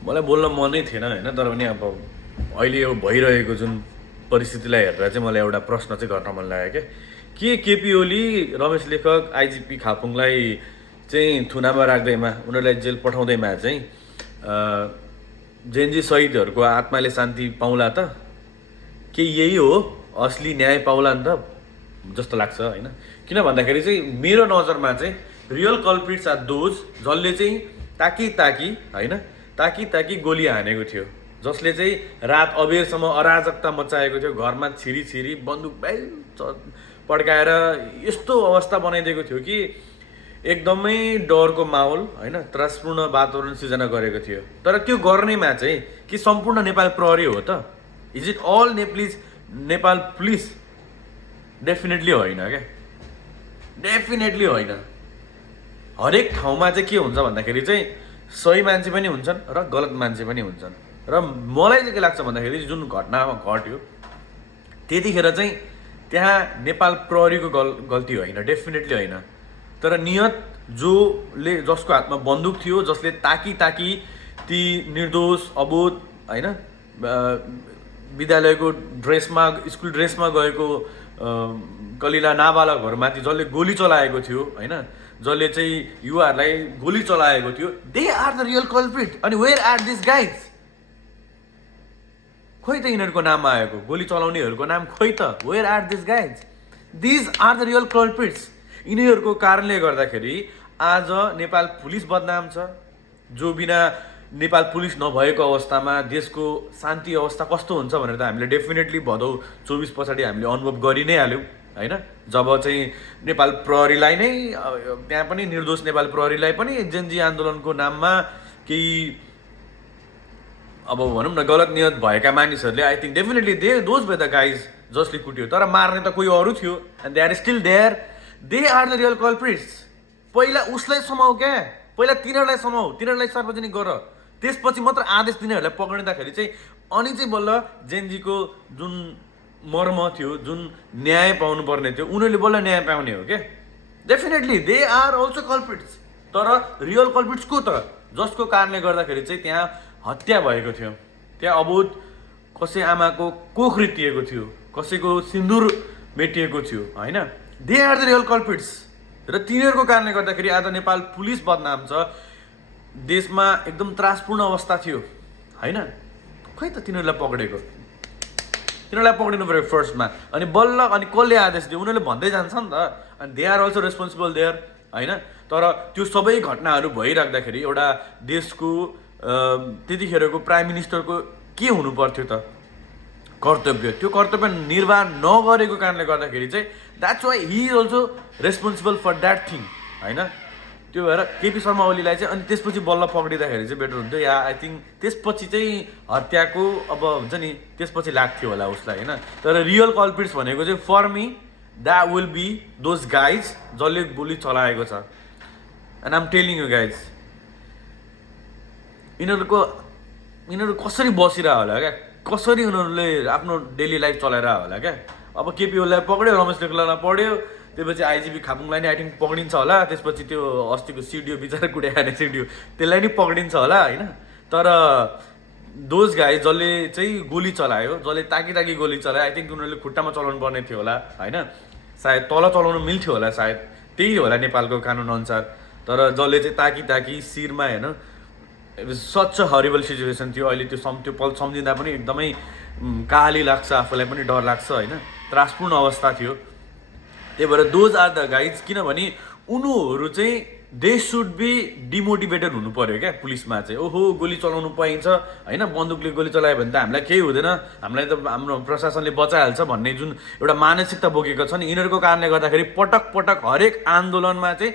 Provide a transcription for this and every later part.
मलाई बोल्न मनै थिएन होइन, तर पनि अब अहिले यो भइरहेको जुन परिस्थितिलाई हेरेर चाहिँ मलाई एउटा प्रश्न चाहिँ गर्न मन लाग्यो क्या। के केपी ओली, रमेश लेखक, आइजिपी खापुङलाई चाहिँ थुनामा राख्दैमा, उनीहरूलाई जेल पठाउँदैमा चाहिँ जेएनजी शहीदहरूको आत्माले शान्ति पाउला त? के यही हो असली न्याय पाउला नि त जस्तो लाग्छ होइन। किन भन्दाखेरि चाहिँ मेरो नजरमा चाहिँ रियल कल्प्रिट्स आर दोज जसले चाहिँ ताकी होइन, ताकी गोली हानेको थियो, जसले चाहिँ रात अबेरसम्म अराजकता मचाएको थियो, घरमा छिरी बन्दुक पड्काएर यस्तो अवस्था बनाइदिएको थियो कि एकदमै डरको माहौल होइन, त्रासपूर्ण वातावरण सिर्जना गरेको थियो। तर त्यो गर्नेमा चाहिँ कि सम्पूर्ण नेपाल प्रहरी हो त? Is it all Nepal police? Definitely होइन क्या, डेफिनेटली होइन। हरेक ठाउँमा चाहिँ के हुन्छ भन्दाखेरि चाहिँ सही मान्छे पनि हुन्छन् र गलत मान्छे पनि हुन्छन्। र मलाई चाहिँ के लाग्छ भन्दाखेरि जुन घटनामा घट्यो त्यतिखेर चाहिँ त्यहाँ नेपाल प्रहरीको गल्ती होइन, डेफिनेटली होइन। तर नियत जसको हातमा बन्दुक थियो, जसले ताकी ती निर्दोष अबोध होइन विद्यालयको ड्रेसमा, स्कुल ड्रेसमा गएको कलिला नाबालकहरूमाथि जसले गोली चलाएको थियो होइन, जसले चाहिँ युवाहरूलाई गोली चलाएको थियो, they are the real culprit. अनि वेयर आर दिस गाइज? खोइ त यिनीहरूको नाम आएको, गोली चलाउनेहरूको नाम खोइ त? Where are this guys? These are the real culprits. यिनीहरूको कारणले गर्दाखेरि आज नेपाल पुलिस बदनाम छ, जो बिना नेपाल पुलिस नभएको अवस्थामा देशको शान्ति अवस्था कस्तो हुन्छ भनेर त हामीले डेफिनेटली भदौ 24 पछाडि हामीले अनुभव गरि नै हाल्यौँ होइन। जब चाहिँ नेपाल प्रहरीलाई नै त्यहाँ पनि निर्दोष नेपाल प्रहरीलाई पनि जेएनजी आन्दोलनको नाममा केही अब भनौँ न गलत नियत भएका मानिसहरूले आई थिङ्क डेफिनेटली दोज भए द गाइज जसले कुट्यो, तर मार्ने त कोही अरू थियो and they are still there. They are the real culprits. पहिला उसलाई समाऊ क्या, पहिला तिनीहरूलाई समाऊ, तिनीहरूलाई सार्वजनिक गर, त्यसपछि मात्र आदेश तिनीहरूलाई पक्रिँदाखेरि चाहिँ अनि चाहिँ बल्ल जेएनजीको जुन मर्म थियो, जुन न्याय पाउनु पर्ने थियो, उनीहरूले बल्ल न्याय पाउने हो क्या। Definitely they are also culprits. तर रियल कल्प्रिट्स को त? जसको कारणले गर्दाखेरि चाहिँ त्यहाँ हत्या भएको थियो, त्यहाँ अबोध कसै आमाको कोख रित्तिएको थियो, कसैको सिन्दुर मेटिएको थियो होइन। They are the real culprits. र तिनीहरूको कारणले गर्दाखेरि आज नेपाल पुलिस बदनाम छ, देशमा एकदम त्रासपूर्ण अवस्था थियो होइन। खै त तिनीहरूलाई पक्रेको, तिनीहरूलाई पक्रिनु पऱ्यो फर्स्टमा, अनि बल्ल अनि कसले आदेश दियो? उनीहरूले भन्दै जान्छ नि त। अनि they are also responsible there होइन। तर त्यो सबै घटनाहरू भइराख्दाखेरि एउटा देशको त्यतिखेरको प्राइम मिनिस्टरको के हुनु पर्थ्यो त? कर्तव्य, त्यो कर्तव्य निर्वाह नगरेको कारणले गर्दाखेरि चाहिँ that's why he is also responsible for that thing होइन। त्यो भएर केपी शर्मा ओलीलाई चाहिँ अनि त्यसपछि बल्ल पक्रिँदाखेरि चाहिँ बेटर हुन्थ्यो, या आई थिङ्क त्यसपछि चाहिँ हत्याको अब हुन्छ नि त्यसपछि लाग्थ्यो होला उसलाई होइन। तर रियल कल्प्रिट्स भनेको चाहिँ for me that will be those guys जसले गोली चलाएको छ। And I'm telling you guys, यिनीहरू कसरी बसिरह होला क्या, कसरी उनीहरूले आफ्नो डेली लाइफ चलाएर होला क्या। अब केपी ओलीलाई पक्रियो, रमेश लेखकलाई पढ्यो, त्यसपछि आइजिपी खापुङलाई नै आई थिङ्क पक्रिन्छ होला, त्यसपछि त्यो अस्तिको सिडिओ बिचरा कुटे खाने सिडिओ त्यसलाई नि पक्रिन्छ होला होइन। तर दोज गाई जसले चाहिँ गोली चलायो, जसले ताकी गोली चलायो, आई थिङ्क उनीहरूले खुट्टामा चलाउनु पर्ने थियो होला होइन, सायद तल चलाउनु मिल्थ्यो होला, सायद त्यही होला नेपालको कानुन अनुसार। तर जसले चाहिँ ताकी शिरमा होइन, सच हरिबल सिचुएसन थियो। अहिले त्यो पल सम्झिँदा पनि एकदमै काली लाग्छ, आफूलाई पनि डर लाग्छ होइन, त्रासपूर्ण अवस्था थियो। त्यही भएर दोज आर द गाइज, किनभने उनीहरू चाहिँ दे सुड बी डिमोटिभेटेड हुनु पऱ्यो क्या पुलिसमा चाहिँ। ओहो गोली चलाउनु पाइन्छ होइन, बन्दुकले गोली चलायो भने त हामीलाई केही हुँदैन, हामीलाई त हाम्रो प्रशासनले बचाइहाल्छ भन्ने जुन एउटा मानसिकता बोकेको छ नि, यिनीहरूको कारणले गर्दाखेरि पटक हरेक आन्दोलनमा चाहिँ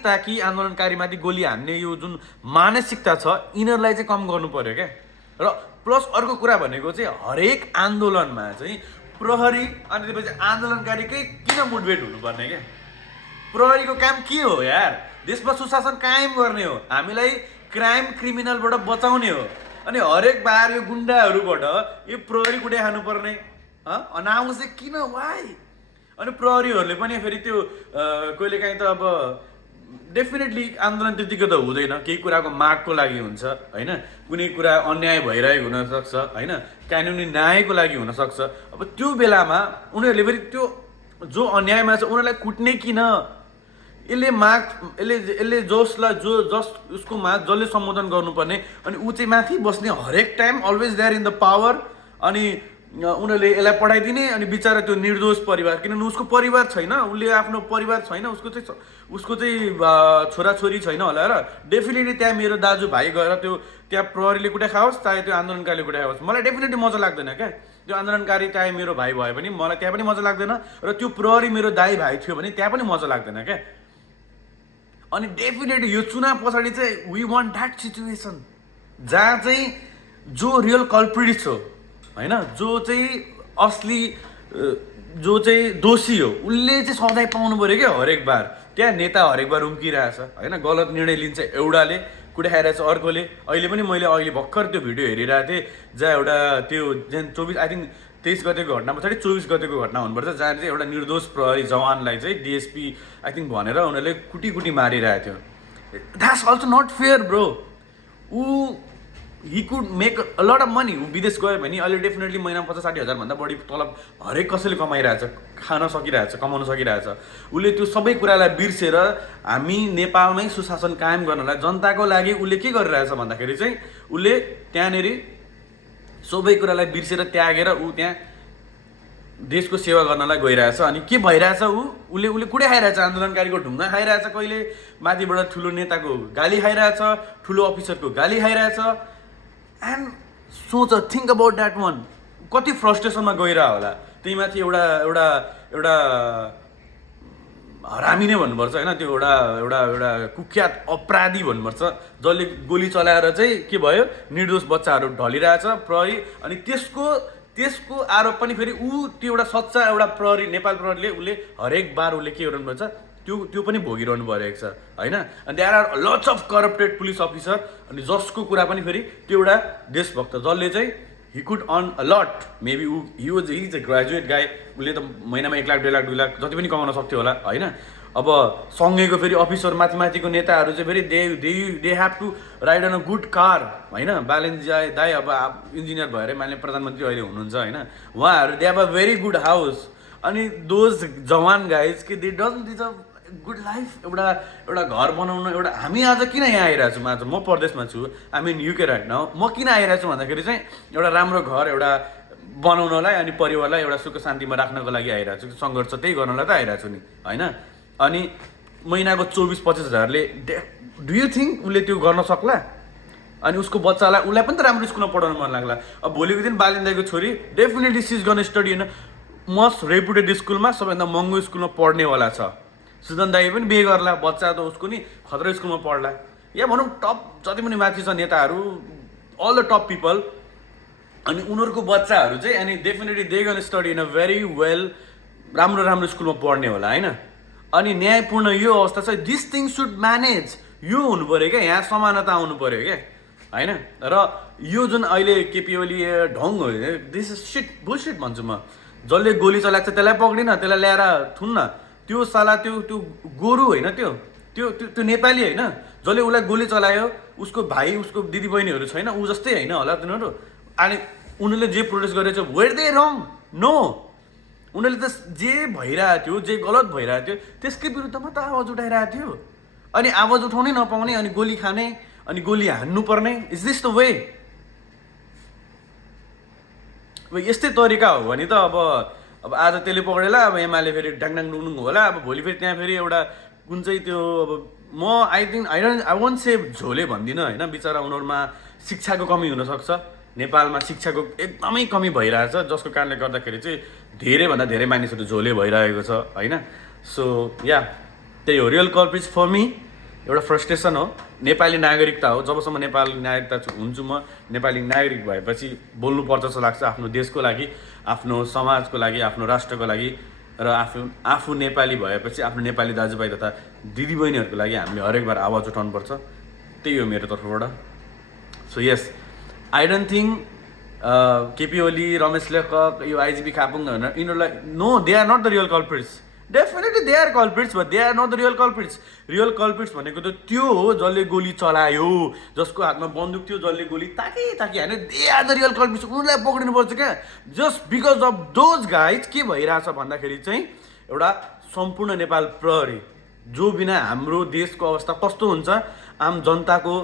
ताकी आन्दोलनकारीमाथि गोली हान्ने यो जुन मानसिकता छ, यिनीहरूलाई चाहिँ कम गर्नु पऱ्यो क्या। र प्लस अर्को कुरा भनेको चाहिँ हरेक आन्दोलनमा चाहिँ प्रहरी अनि त्यसपछि आन्दोलनकारीकै किन मुठभेड हुनुपर्ने क्या? प्रहरीको काम के हो यार? देशमा सुशासन कायम गर्ने हो, हामीलाई क्राइम क्रिमिनलबाट बचाउने हो। अनि हरेक बार यो गुन्डाहरूबाट यो प्रहरी कुटे खानुपर्ने अनाउन्स चाहिँ किन? वाइ? अनि प्रहरीहरूले पनि फेरि त्यो कहिलेकाहीँ त अब डेफिनेटली आन्दोलन त्यतिकै त हुँदैन, केही कुराको मागको लागि हुन्छ होइन, कुनै कुरा अन्याय भइरहेको हुनसक्छ होइन, कानुनी न्यायको लागि हुनसक्छ। अब त्यो बेलामा उनीहरूले फेरि त्यो जो अन्यायमा छ उनीहरूलाई कुट्ने किन? यसले उसको माग जसले सम्बोधन गर्नुपर्ने अनि ऊ चाहिँ माथि बस्ने हरेक time always there in the power, अनि उनीहरूले यसलाई पठाइदिने अनि बिचरा त्यो निर्दोष परिवार, किनभने उसको परिवार छैन, उसले आफ्नो परिवार छैन, उसको चाहिँ छोराछोरी छैन होला र डेफिनेटली त्यहाँ मेरो दाजुभाइ गएर त्यो त्यहाँ प्रहरीले कुटा खाओस् चाहे त्यो आन्दोलनकारीले कुटा खाओस्, मलाई डेफिनेटली मजा लाग्दैन क्या। त्यो आन्दोलनकारी चाहे मेरो भाइ भए पनि मलाई त्यहाँ पनि मजा लाग्दैन, र त्यो प्रहरी मेरो दाइ भाइ थियो भने त्यहाँ पनि मजा लाग्दैन क्या। अनि डेफिनेटली यो चुनाव पछाडि चाहिँ वी वान्ट द्याट सिचुएसन जहाँ चाहिँ जो रियल कल्प्रिट हो होइन, जो चाहिँ असली जो चाहिँ दोषी हो उसले चाहिँ सजाय पाउनु पऱ्यो क्या हरेक बार। त्यहाँ नेता हरेक बार उम्किरहेछ होइन, गलत निर्णय लिन्छ एउटाले, कुटा खाइरहेछ अर्कोले। अहिले भर्खर त्यो भिडियो हेरिरहेको थिएँ जहाँ एउटा त्यो 24 आई थिङ्क 23 गतेको घटना पछाडि 24 गतेको घटना हुनुपर्छ, जहाँ चाहिँ एउटा निर्दोष प्रहरी जवानलाई चाहिँ डिएसपी आई थिङ्क भनेर उनीहरूले कुटी मारिरहेको थियो। That's also not fair bro. He could make a lot of money. ऊ विदेश गयो भने अहिले डेफिनेटली महिनामा 50-60 हजारभन्दा बढी तलब हरेक कसैले कमाइरहेछ, खान सकिरहेछ, कमाउन सकिरहेछ। उसले त्यो सबै कुरालाई बिर्सेर हामी नेपालमै सुशासन कायम गर्नलाई जनताको लागि उसले के गरिरहेछ भन्दाखेरि चाहिँ उसले त्यहाँनिर सबै कुरालाई बिर्सेर त्यागेर ऊ त्यहाँ देशको सेवा गर्नलाई गइरहेछ। अनि के भइरहेछ, उसले कुडे खाइरहेछ, आन्दोलनकारीको ढुङ्गा खाइरहेछ, कहिले माथिबाट ठुलो नेताको गाली खाइरहेछ, ठुलो अफिसरको गाली खाइरहेछ। एन्ड सोच थिङ्क अबाउट द्याट वान, कति फ्रस्ट्रेसनमा गइरह होला। त्यही माथि एउटा हरामी नै भन्नुपर्छ होइन, त्यो एउटा कुख्यात अपराधी भन्नुपर्छ जसले गोली चलाएर चाहिँ के भयो निर्दोष बच्चाहरू ढलिरहेछ प्रहरी। अनि त्यसको आरोप पनि फेरि त्यो एउटा सच्चा एउटा प्रहरी नेपाल प्रहरीले उसले हरेक बार उसले के गर्नुपर्छ त्यो पनि भोगिरहनु परेको छ होइन। अनि there are lots of corrupted police officer, अनि जसको कुरा पनि फेरि त्यो एउटा देशभक्त जसले चाहिँ he could earn a lot, maybe he's a graduate guy, उसले त महिनामा 1 लाख 2 लाख 2 लाख जति पनि कमाउन सक्थ्यो होला होइन। अब सँगैको फेरि अफिसर माथिको नेताहरू चाहिँ फेरि they have to ride on a good car होइन। बालेन्जी दाई अब इन्जिनियर भएर मान्य प्रधानमन्त्री अहिले हुनुहुन्छ होइन, उहाँहरू they have a very good house. अनि दोज जवान गाइज कि they doesn't deserve good life, एउटा घर बनाउन। एउटा हामी आज किन यहाँ आइरहेको छु, आज म परदेशमा छु, हामी इन युके राइट नाउ, म किन आइरहेको छु भन्दाखेरि चाहिँ एउटा राम्रो घर एउटा बनाउनलाई अनि परिवारलाई एउटा सुख शान्तिमा राख्नको लागि आइरहेको छु, सङ्घर्ष त्यही गर्नलाई त आइरहेको छु नि होइन। अनि महिनाको 24-25 हजारले डु यु थिङ्क उसले त्यो गर्न सक्ला? अनि उसको उसलाई पनि त राम्रो स्कुलमा पढाउनु मन लाग्ला। अब भोलिको दिन बालिन दाइको छोरी डेफिनेटली सिज गर्न स्टडी होइन मोस्ट रेपुटेड स्कुलमा, सबैभन्दा महँगो स्कुलमा पढ्नेवाला छ। सुजन दाई पनि बिहे गर्ला, बच्चा त उसको नि खतरा स्कुलमा पढ्ला। या भनौँ टप जति पनि माथि छ नेताहरू, अल द टप पिपल, अनि उनीहरूको बच्चाहरू चाहिँ अनि definitely they gun study in a very well, राम्रो स्कुलमा पढ्ने होला होइन। अनि न्यायपूर्ण यो अवस्था छ, दिस थिङ सुड म्यानेज, यो हुनु पऱ्यो क्या, यहाँ समानता आउनु पऱ्यो क्या होइन। र यो जुन अहिले केपी ओली ढङ हो, दिस इज सिट बुलसिट भन्छु म। जसले गोली चलाएको छ त्यसलाई पक्रिन, त्यसलाई ल्याएर थुन्न, त्यो साला त्यो गोरु होइन, त्यो नेपाली होइन। जसले उसलाई गोली चलायो उसको भाइ उसको दिदीबहिनीहरू छैन, ऊ जस्तै होइन होला तिनीहरू। अनि उनीहरूले जे प्रोटेस्ट गरेको छ वेयर दे रङ? नो, उनीहरूले त जे भइरहेको थियो, जे गलत भइरहेको थियो त्यसकै विरुद्धमा त आवाज उठाइरहेको थियो। अनि आवाज उठाउनै नपाउने, अनि गोली खाने, अनि गोली हान्नु पर्ने, इज दिस द वे? अब यस्तै तरिका हो भने त अब आज त्यसले पक्रेला, अब एमाले फेरि डाङडाङ डुङडुङ होला, अब भोलि फेरि त्यहाँ फेरि एउटा कुन चाहिँ त्यो अब म आई वन्ट से झोले भन्दिनँ होइन। बिचरा उनीहरूमा शिक्षाको कमी हुनसक्छ, नेपालमा शिक्षाको एकदमै कमी भइरहेछ, जसको कारणले गर्दाखेरि चाहिँ धेरैभन्दा धेरै मानिसहरू झोले भइरहेको छ होइन। सो या त्यही हो रियल कल्प्रिट्स फर मी, एउटा फ्रस्ट्रेसन हो, नेपाली नागरिकता हो। जबसम्म नेपाली नागरिकता हुन्छु म, नेपाली नागरिक भएपछि बोल्नुपर्छ जस्तो लाग्छ आफ्नो देशको लागि, आफ्नो समाजको लागि, आफ्नो राष्ट्रको लागि। र आफू नेपाली भएपछि आफ्नो नेपाली दाजुभाइ तथा दिदीबहिनीहरूको लागि हामीले हरेक बार आवाज उठाउनुपर्छ, त्यही हो मेरो तर्फबाट। So yes, I don't think KP Oli, Ramesh Lekhak, यो आइजिपी खापुङ यिनीहरूलाई, no, they are not the real culprits. Definitely they are culprits but they are not the real culprits. Real culprits भनेको त त्यो हो जसले गोली चलायो, जसको हातमा बन्दुक थियो, जसले गोली ताके होइन, they are the real culprits. उनीहरूलाई पक्रिनुपर्छ क्या। Just because of those guys के भइरहेछ भन्दाखेरि चाहिँ एउटा सम्पूर्ण नेपाल प्रहरी जो बिना हाम्रो देशको अवस्था कस्तो हुन्छ, आम जनताको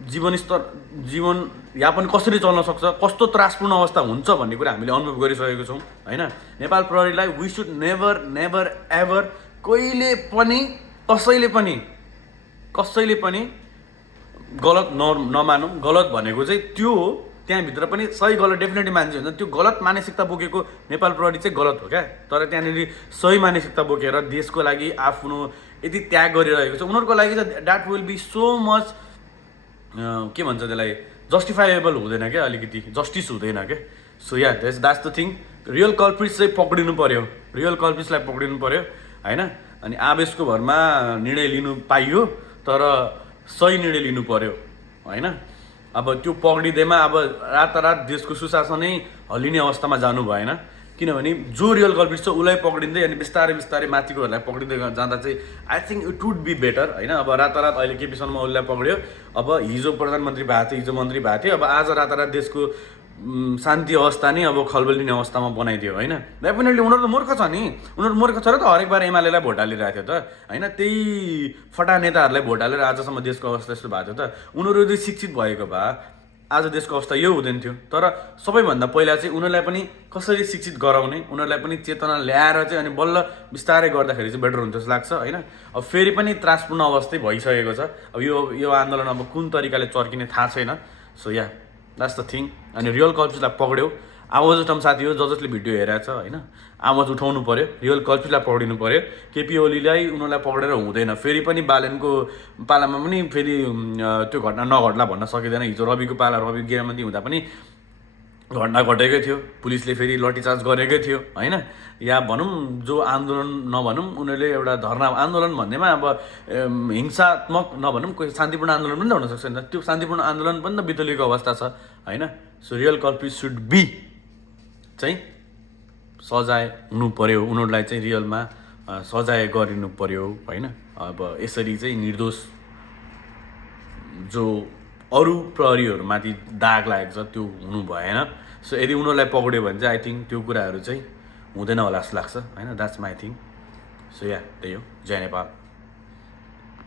जीवनयापन कसरी चल्न सक्छ, कस्तो त्रासपूर्ण अवस्था हुन्छ भन्ने कुरा हामीले अनुभव गरिसकेको छौँ होइन। नेपाल प्रहरीलाई we should never never ever कहिले पनि कसैले पनि गलत नमानौँ। गलत भनेको चाहिँ त्यो हो, त्यहाँभित्र पनि सही गलत डेफिनेटली मान्छे हुन्छ। त्यो गलत मानसिकता बोकेको नेपाल प्रहरी चाहिँ गलत हो क्या। तर त्यहाँनिर सही मानसिकता बोकेर देशको लागि आफ्नो यति त्याग गरिरहेको छ, उनीहरूको लागि चाहिँ that will be so much के भन्छ त्यसलाई, जस्टिफाइएबल हुँदैन क्या, अलिकति जस्टिस हुँदैन क्या। So yeah that's the thing. Real culprits चाहिँ पक्रिनु पऱ्यो, रियल कल्प्रिट्सलाई पक्रिनु पऱ्यो होइन। अनि आवेशको भरमा निर्णय लिनु पाइयो तर सही निर्णय लिनु पऱ्यो होइन। अब त्यो पक्रिँदैमा अब रातारात देशको सुशासनै हल्लिने अवस्थामा जानु भएन, किनभने जो रियल कल्प्रिट छ उसलाई पक्रिँदै अनि बिस्तारै बिस्तारै माथिकोहरूलाई पक्रिँदै जाँदा चाहिँ I think it would be better होइन। अब रातारात अहिले केपी शर्मा ओलीलाई पक्रियो, अब हिजो प्रधानमन्त्री भएको थियो, हिजो मन्त्री भएको थियो, अब आज रातारात देशको शान्ति अवस्था नै अब खलबलिने अवस्थामा बनाइदियो होइन। डेफिनेटली उनीहरू त मूर्ख छ नि, उनीहरू मूर्ख छ र त हरेक बार एमालेलाई भोट हालिरहेको थियो त होइन। त्यही फटा नेताहरूलाई भोट हालेर आजसम्म देशको अवस्था यस्तो भएको थियो त। उनीहरू यदि शिक्षित भएको भए आज देशको अवस्था यो हुँदैन थियो। तर सबैभन्दा पहिला चाहिँ उनीहरूलाई पनि कसरी शिक्षित गराउने, उनीहरूलाई पनि चेतना ल्याएर चाहिँ अनि बल्ल बिस्तारै गर्दाखेरि चाहिँ बेटर हुन्छ जस्तो लाग्छ होइन। अब फेरि पनि त्रासपूर्ण अवस्थै भइसकेको छ। अब यो आन्दोलन अब कुन तरिकाले चर्किने थाहा छैन। So yeah that's the thing. अनि रियल कल्प्रिट्सलाई पक्रियो, आवाज उठाउँ साथी हो जसले भिडियो हेरेको छ होइन, आवाज उठाउनु पऱ्यो, रियल कल्प्रिट्सलाई पक्रिनु पऱ्यो। केपी ओलीलाई उनीहरूलाई पक्रेर हुँदैन। फेरि पनि बालेनको पालामा पनि फेरि त्यो घटना नघट्ला भन्न सकिँदैन। हिजो रविको पाला, रवि गृहमन्त्री हुँदा पनि घटना घटेकै थियो, पुलिसले फेरि लठीचार्ज गरेकै थियो होइन। या भनौँ जो आन्दोलन नभनौँ, उनीहरूले एउटा धरना आन्दोलन भन्नेमा अब हिंसात्मक नभनौँ, कोही शान्तिपूर्ण आन्दोलन पनि त हुनसक्छ नि त। त्यो शान्तिपूर्ण आन्दोलन पनि त बितुलेको अवस्था छ होइन। So real culprit should be चाहिँ सजाय हुनु पऱ्यो, उनीहरूलाई चाहिँ रियलमा सजाय गरिनु पऱ्यो होइन। अब यसरी चाहिँ निर्दोष जो अरू प्रहरीहरूमाथि दाग लागेको छ त्यो हुनु भएन। सो यदि उनीहरूलाई पक्रियो भने चाहिँ आई थिङ्क त्यो कुराहरू चाहिँ हुँदैन होला जस्तो लाग्छ होइन। That's my thing. सो या त्यही हो। जय नेपाल।